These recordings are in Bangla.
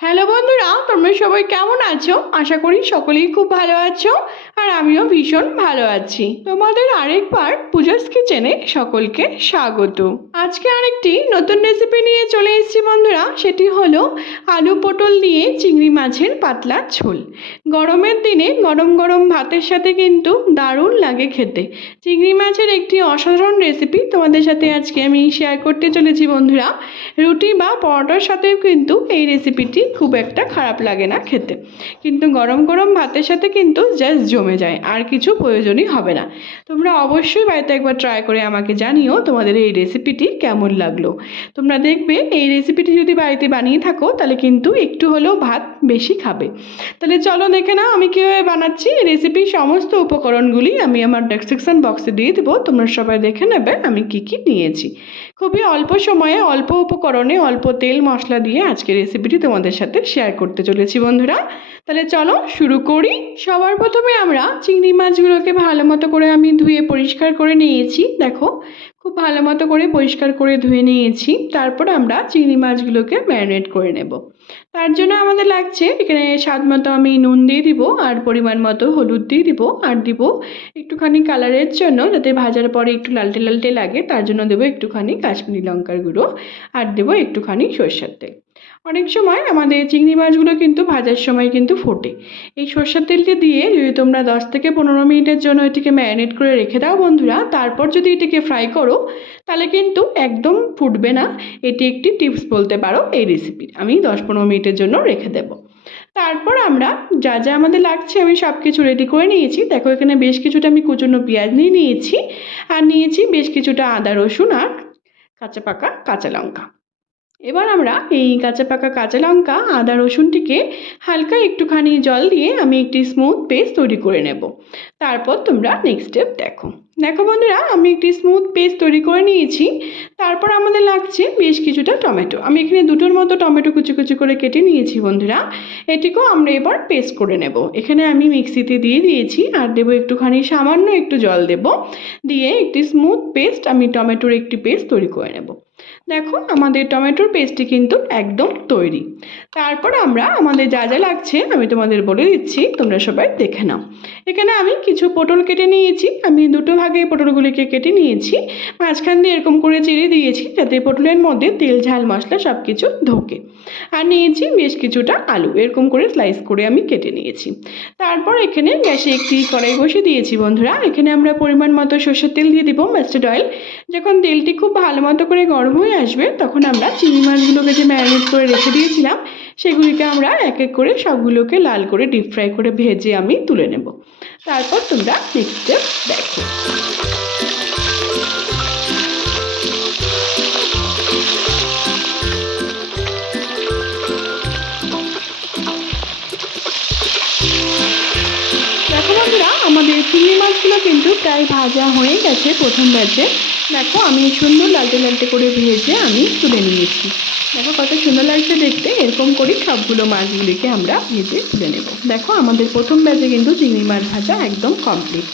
হ্যালো বন্ধুরা, তোমরা সবাই কেমন আছো? আশা করি সকলেই খুব ভালো আছো আর আমিও ভীষণ ভালো আছি। তোমাদের আরেকবার পূজাস কিচেনে সকলকে স্বাগত। আজকে আরেকটি নতুন রেসিপি নিয়ে চলে এসেছি বন্ধুরা, সেটি হলো আলু পটল দিয়ে চিংড়ি মাছের পাতলা ঝোল। গরমের দিনে গরম গরম ভাতের সাথে কিন্তু দারুণ লাগে খেতে। চিংড়ি মাছের একটি অসাধারণ রেসিপি তোমাদের সাথে আজকে আমি শেয়ার করতে চলেছি বন্ধুরা। রুটি বা পরোটার সাথেও কিন্তু এই রেসিপিটি খুব একটা খারাপ লাগে না খেতে। কিন্তু গরম গরম ভাতের সাথে কিন্তু জাস্ট জমে যায়, আর কিছু প্রয়োজনই হবে না। তোমরা অবশ্যই বাড়িতে একবার ট্রাই করে আমাকে জানিও তোমাদের এই রেসিপিটি কেমন লাগল। তোমরা দেখবে এই রেসিপিটি যদি বাড়িতে বানিয়ে থাকো, তাহলে কিন্তু একটু হলেও ভাত বেশি খাবে। তাহলে চলো দেখে নাও আমি কীভাবে বানাচ্ছি এই রেসিপির সমস্ত উপকরণগুলি। আমি আমার ডেসক্রিপশন বক্সে দিয়ে দেবো, তোমরা সবাই দেখে নেবে আমি কি কি নিয়েছি। খুবই অল্প সময়ে, অল্প উপকরণে অল্প তেল মশলা দিয়ে আজকে রেসিপিটি তোমাদের সাথে শেয়ার করতে চলেছি বন্ধুরা। তাহলে চলো শুরু করি। সবার প্রথমে আমরা চিংড়ি মাছগুলোকে ভালো মতো করে আমি ধুয়ে পরিষ্কার করে নিয়েছি। দেখো খুব ভালো মতো করে পরিষ্কার করে ধুয়ে নিয়েছি। তারপর আমরা চিংড়ি মাছগুলোকে ম্যারিনেট করে নেব। তার জন্য আমাদের লাগছে এখানে স্বাদ মতো আমি নুন দিয়ে দিব আর পরিমাণ মতো হলুদ দিয়ে দিব আর দিব একটুখানি কালারের জন্য যাতে ভাজার পরে একটু লালটে লালটে লাগে, তার জন্য দেবো একটুখানি কাশ্মীরি লঙ্কার গুঁড়ো আর দেবো একটুখানি সর্ষের তেল। অনেক সময় আমাদের চিংড়ি মাছগুলো কিন্তু ভাজার সময় কিন্তু ফোটে। এই সর্ষের তেলটি দিয়ে যদি তোমরা দশ থেকে পনেরো মিনিটের জন্য এটিকে ম্যারিনেট করে রেখে দাও বন্ধুরা, তারপর যদি এটিকে ফ্রাই করো, তাহলে কিন্তু একদম ফুটবে না। এটি একটি টিপস বলতে পারো এই রেসিপির আমি দশ পনেরো মিনিটের জন্য রেখে দেবো। তারপর আমরা যা যা আমাদের লাগছে আমি সব কিছু রেডি করে নিয়েছি। দেখো এখানে বেশ কিছুটা আমি কুচনো পেঁয়াজ নিয়ে নিয়েছি। আর নিয়েছি বেশ কিছুটা আদা রসুন আর কাঁচা পাকা কাঁচা লঙ্কা। এবার আমরা এই কাঁচা পাকা কাঁচা লঙ্কা, আদা রসুনটিকে হালকা একটুখানি জল দিয়ে আমি একটি স্মুথ পেস্ট তৈরি করে নেব। তারপর তোমরা নেক্সট স্টেপ দেখো। দেখো বন্ধুরা, আমি একটি স্মুথ পেস্ট তৈরি করে নিয়েছি। তারপর আমাদের লাগছে বেশ কিছুটা টমেটো। আমি এখানে দুটোর মতো টমেটো কুচি কুচি করে কেটে নিয়েছি বন্ধুরা। এটিকেও আমরা এবার পেস্ট করে নেব। এখানে আমি মিক্সিতে দিয়ে দিয়েছি আর দেবো একটুখানি সামান্য একটু জল দেব। দিয়ে একটি স্মুথ পেস্ট আমি টমেটোর একটি পেস্ট তৈরি করে নেব। দেখো, আমাদের টমেটোর পেস্টটি কিন্তু একদম তৈরি। তারপর আমরা, আমাদের যা যা লাগছে, আমি তোমাদের বলে দিচ্ছি, তোমরা সবাই দেখে নাও। এখানে আমি কিছু পটল কেটে নিয়েছি, আমি দুটো ভাগে পটলগুলিকে কেটে নিয়েছি। মাঝখান দিয়ে এরকম করে চিড়ে দিয়েছি, যাতে পটলের মধ্যে তেল, ঝাল, মশলা সব কিছু ঢোকে। আর নিয়েছি বেশ কিছুটা আলু, এরকম করে স্লাইস করে আমি কেটে নিয়েছি। তারপর এখানে গ্যাসে একটি কড়াই বসে দিয়েছি, বন্ধুরা। এখানে আমরা পরিমাণ মতো সর্ষের তেল দিয়ে দিব মাস্টার্ড অয়েল যখন তেলটি খুব ভালো মতো করে গরম হয়ে আসবে, তখন আমরা চিংড়ি মাছগুলোকে যে ম্যারিনেট করে রেখে দিয়েছিলাম, সেগুলিকে আমরা এক এক করে সবগুলোকে লাল করে ডিপ ফ্রাই করে ভেজে আমি তুলে নেব। তারপর তোমরা নেক্সট স্টেপ দেখো। আমাদের চিংড়ি মাছগুলো কিন্তু প্রায় ভাজা হয়ে গেছে প্রথম ব্যাচে দেখো, আমি সুন্দর লালটে লালটে করে ভেজে আমি তুলে নিয়েছি। দেখো কত সুন্দর লাগছে দেখতে, এরকম করি সবগুলো মাছগুলিকে আমরা ভেজে তুলে নেব। দেখো, আমাদের প্রথম ব্যাচে কিন্তু চিংড়ি মাছ ভাজা একদম কমপ্লিট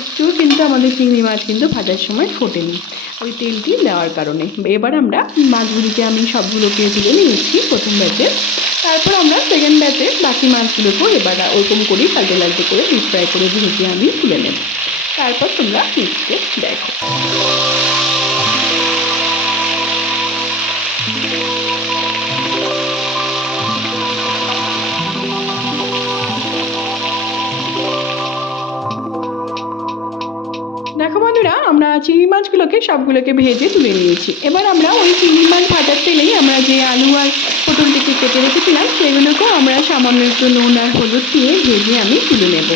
একটুও কিন্তু আমাদের চিংড়ি মাছ কিন্তু ভাজার সময় ফোটেনি ওই তেলটি দেওয়ার কারণে। এবার আমরা মাছগুলিকে আমি সবগুলোকে তুলে নিয়েছি প্রথম ব্যাচে তারপর আমরা সেকেন্ড ব্যাচে বাকি মাছগুলোকেও এবার ওরকম করেই লালটে লালটে করে ডিপ ফ্রাই করে ভেজে আমি তুলে নেব। তারপর তোমরা নেক্সটে দেখো। বন্ধুরা, আমরা চিংড়ি মাছগুলোকে সবগুলোকে ভেজে তুলে নিয়েছি। এবার আমরা ওই চিংড়ি মাছ ভাজার তেলেই আমরা যে আলু আর পটলটিকে কেটে রেখেছিলাম, সেগুলোকেও আমরা সামান্য একটু নুন আর হলুদ দিয়ে ভেজে আমি তুলে নেব।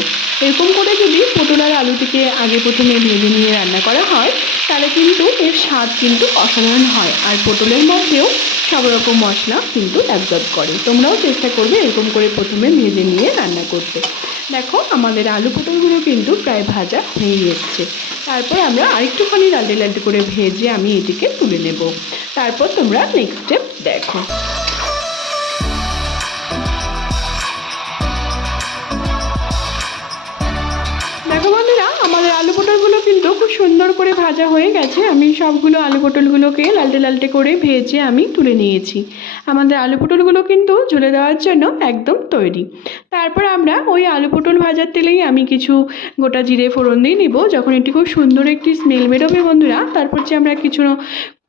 এরকম করে যদি পটল আর আলুটিকে আগে প্রথমে ভেজে নিয়ে রান্না করা হয়, তাহলে কিন্তু এর স্বাদ কিন্তু অসাধারণ হয় আর পটলের মধ্যেও সব রকম মশলা কিন্তু অ্যাবজর্ব করে। তোমরাও চেষ্টা করবে এরকম করে প্রথমে ভেজে নিয়ে রান্না করতে। দেখো, আমাদের আলু পটলগুলো কিন্তু প্রায় ভাজা হয়ে এসছে। তারপর আমরা আরেকটুখানি লালটে লালটে করে ভেজে আমি এটিকে তুলে নেব। তারপর তোমরা নেক্সট স্টেপ দেখো। বন্ধুরা, আমাদের আলু পটল পটলগুলো কিন্তু খুব সুন্দর করে ভাজা হয়ে গেছে। আমি সবগুলো আলু পটলগুলোকে লালটে লালটে করে ভেজে আমি তুলে নিয়েছি। আমাদের আলু পটলগুলো কিন্তু ঝুলে দেওয়ার জন্য একদম তৈরি। তারপর আমরা ওই আলু পটল ভাজার তেলেই আমি কিছু গোটা জিরে ফোড়ন দিয়ে নিব। যখন এটি খুব সুন্দর একটি স্মেল বেরোবে বন্ধুরা, তারপর যে আমরা কিছু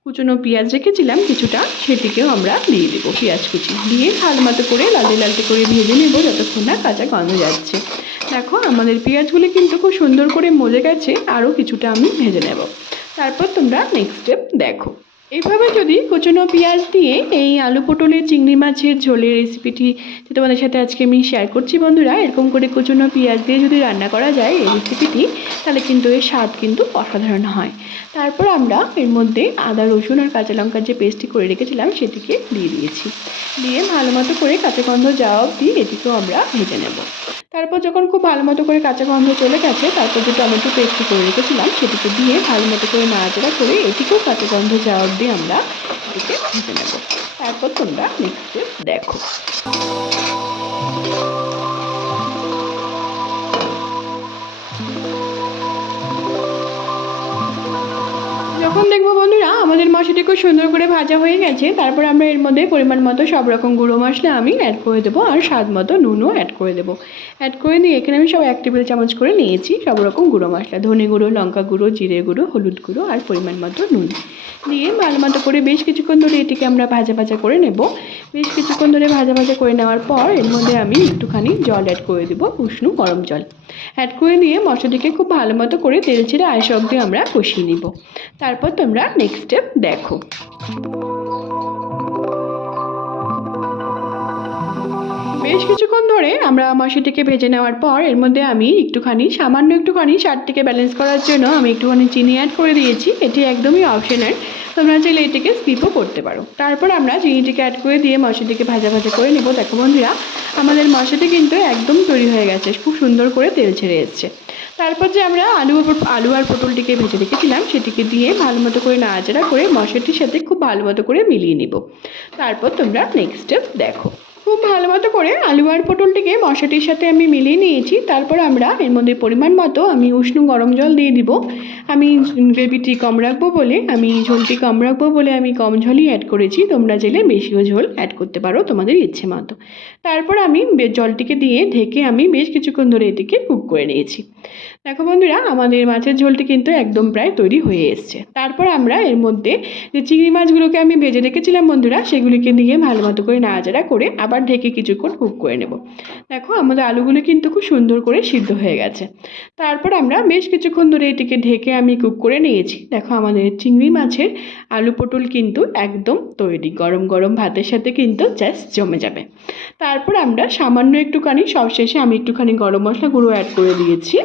কুচনো পেঁয়াজ রেখেছিলাম, কিছুটা সেটিকেও আমরা দিয়ে দেবো পেঁয়াজ কুচি। দিয়ে ভালো মতো করে লালটে লালটে করে ভেজে নেব যতক্ষণ না কাঁচা গন্ধ যাচ্ছে। আমাদের পেঁয়াজগুলি কিন্তু খুব সুন্দর করে মজে গেছে, আরও কিছুটা আমি ভেজে নেব। তারপর তোমরা নেক্সট স্টেপ দেখো। এইভাবে যদি কুচনো পেঁয়াজ দিয়ে এই আলু পটলের চিংড়ি মাছের ঝোলের রেসিপিটি যে তোমাদের সাথে আজকে আমি শেয়ার করছি বন্ধুরা, এরকম করে কুচনো পেঁয়াজ দিয়ে যদি রান্না করা যায় এই রেসিপিটি তাহলে কিন্তু এর স্বাদ কিন্তু অসাধারণ হয়। তারপর আমরা এর মধ্যে আদা, রসুন আর কাঁচা লঙ্কার যে পেস্টটি করে রেখেছিলাম, সেটিকে দিয়ে দিয়েছি। দিয়ে ভালো মতো করে কাঁচা গন্ধ যাওয়া অবধি এটিকেও আমরা ভেজে নেব। তারপর যখন খুব ভালো মতো করে কাঁচা গন্ধ চলে গেছে, তারপর যে টমেটো পেস্টটি করে রেখেছিলাম, সেটিকে দিয়ে ভালো মতো করে নাড়াচাড়া করে এটিকেও কাঁচা গন্ধ যাওয়া অবধি আমরা এটিকে ভেজে নেব। তারপর তোমরা নেক্সট দেখো। যখন দেখব বন্ধুরা আমাদের মশলাটি খুব সুন্দর করে ভাজা হয়ে গেছে। তারপর আমরা এর মধ্যে পরিমাণ মতো সব রকম গুঁড়ো মশলা আমি অ্যাড করে দেবো আর স্বাদ মতো নুনও অ্যাড করে দেবো। অ্যাড করে দিয়ে এখানে আমি সব এক টেবিল চামচ করে নিয়েছি সব রকম গুঁড়ো মশলা। ধনে গুঁড়ো, লঙ্কা গুঁড়ো, জিরে গুঁড়ো, হলুদ গুঁড়ো আর পরিমাণ মতো নুন। দিয়ে ভালো মতো করে বেশ কিছুক্ষণ ধরে এটিকে আমরা ভাজা ভাজা করে নেব। বেশ কিছুক্ষণ ধরে ভাজা ভাজা করে নেওয়ার পর এর মধ্যে আমি একটুখানি জল অ্যাড করে দেবো, উষ্ণ গরম জল। অ্যাড করে দিয়ে মশলাটিকে খুব ভালো মতো করে তেল ছেড়ে আয়সা অবধি আমরা কষিয়ে নিব। তারপর তোমরা নেক্সট স্টেপ দেখো। বেশ কিছুক্ষণ ধরে আমরা মশলাটিকে ভেজে নেওয়ার পর এর মধ্যে আমি একটুখানি, সামান্য একটুখানি স্বাদটিকে ব্যালেন্স করার জন্য আমি একটুখানি চিনি অ্যাড করে দিয়েছি। এটি একদমই অপশনাল তোমরা চাইলে এটিকে স্কিপও করতে পারো। তারপর আমরা চিনিটিকে অ্যাড করে দিয়ে মশলাটিকে ভাজা ভাজা করে নেব। দেখো বন্ধুরা, আমাদের মশলাটি কিন্তু একদম তৈরি হয়ে গেছে। খুব সুন্দর করে তেল ছেড়ে এসছে। তারপর যে আমরা আলু আলু আর পটলটিকে ভেজে রেখেছিলাম, সেটিকে দিয়ে ভালো মতো করে নাড়াচাড়া করে মশলাটির সাথে খুব ভালো মতো করে মিলিয়ে নিব। তারপর তোমরা নেক্সট স্টেপ দেখো। খুব ভালো মতো করে আলু আর পটলটিকে মশাটির সাথে আমি মিলিয়ে নিয়েছি। তারপর আমরা এর মধ্যে পরিমাণ মতো আমি উষ্ণ গরম জল দিয়ে দিব। আমি গ্রেভিটি কম রাখব বলে, আমি ঝোলটি কম রাখব বলে আমি কম ঝোলই অ্যাড করেছি। তোমরা জেলে বেশিও ঝোল অ্যাড করতে পারো তোমাদের ইচ্ছে মতো। তারপর আমি জলটিকে দিয়ে ঢেকে আমি বেশ কিছুক্ষণ ধরে এটিকে কুক করে নিয়েছি। দেখো বন্ধুরা, আমাদের মাছের ঝোলটি কিন্তু একদম প্রায় তৈরি হয়ে এসছে। তারপর আমরা এর মধ্যে যে চিংড়ি মাছগুলোকে আমি ভেজে রেখেছিলাম বন্ধুরা, সেগুলিকে দিয়ে ভালো মতো করে নাড়াচাড়া করে আবার ঢেকে কিছুক্ষণ কুক করে নেব। দেখো, আমাদের আলুগুলো কিন্তু খুব সুন্দর করে সিদ্ধ হয়ে গেছে। তারপর আমরা বেশ কিছুক্ষণ ধরে এটিকে ঢেকে আমি কুক করে নিয়েছি। দেখো, আমাদের চিংড়ি মাছের আলু পটল কিন্তু একদম তৈরি। গরম গরম ভাতের সাথে কিন্তু জাস্ট জমে যাবে। তারপর আমরা সামান্য একটুখানি, সবশেষে আমি একটুখানি গরম মশলা গুঁড়ো অ্যাড করে দিয়েছি।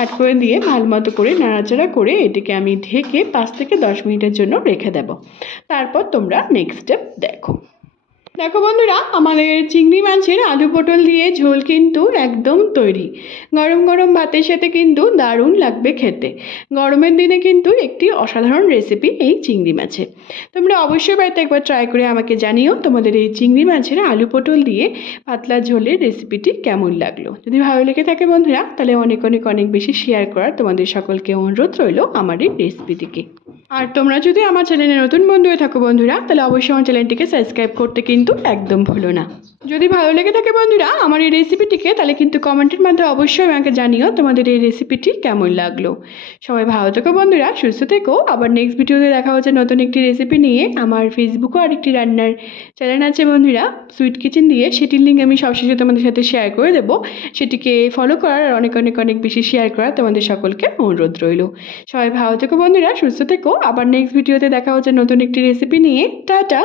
অ্যাড করে দিয়ে ভালো মতো করে নাড়াচাড়া করে এটিকে আমি ঢেকে পাঁচ থেকে দশ মিনিটের জন্য রেখে দেব। তারপর তোমরা নেক্সট স্টেপ দেখো। দেখো বন্ধুরা, আমাদের চিংড়ি মাছের আলু পটল দিয়ে ঝোল কিন্তু একদম তৈরি। গরম গরম ভাতের সাথে কিন্তু দারুণ লাগবে খেতে। গরমের দিনে কিন্তু একটি অসাধারণ রেসিপি এই চিংড়ি মাছের তোমরা অবশ্যই বাড়িতে একবার ট্রাই করে আমাকে জানিও তোমাদের এই চিংড়ি মাছের আলু পটল দিয়ে পাতলা ঝোলের রেসিপিটি কেমন লাগল। যদি ভালো লেগে থাকে বন্ধুরা, তাহলে অনেক অনেক অনেক বেশি শেয়ার করার তোমাদের সকলকে অনুরোধ রইল আমার এই রেসিপিটিকে আর তোমরা যদি আমার চ্যানেলে নতুন বন্ধু হয়ে থাকো বন্ধুরা, তাহলে অবশ্যই আমার চ্যানেলটিকে সাবস্ক্রাইব করতে কিন্তু একদম ভুলো না। যদি ভালো লেগে থাকে বন্ধুরা, আমার এই রেসিপিটিকে তাহলে কিন্তু কমেন্টের মাধ্যমে অবশ্যই আমাকে জানিও তোমাদের এই রেসিপিটি কেমন লাগল। সবাই ভালো থেকো বন্ধুরা, সুস্থ থেকো। আবার নেক্সট ভিডিওতে দেখা হচ্ছে নতুন একটি রেসিপি নিয়ে। আমার ফেসবুকও আরেকটি রান্নার চ্যানেল আছে বন্ধুরা। সুইট কিচেন দিয়ে সেটির লিঙ্ক আমি সবশেষে তোমাদের সাথে শেয়ার করে দেবো। সেটিকে ফলো করার আর অনেক অনেক অনেক বেশি শেয়ার করার তোমাদের সকলকে অনুরোধ রইল। সবাই ভালো থেকো বন্ধুরা, সুস্থ থেকো। আবার নেক্সট ভিডিওতে দেখা হচ্ছে নতুন একটি রেসিপি নিয়ে। টাটা!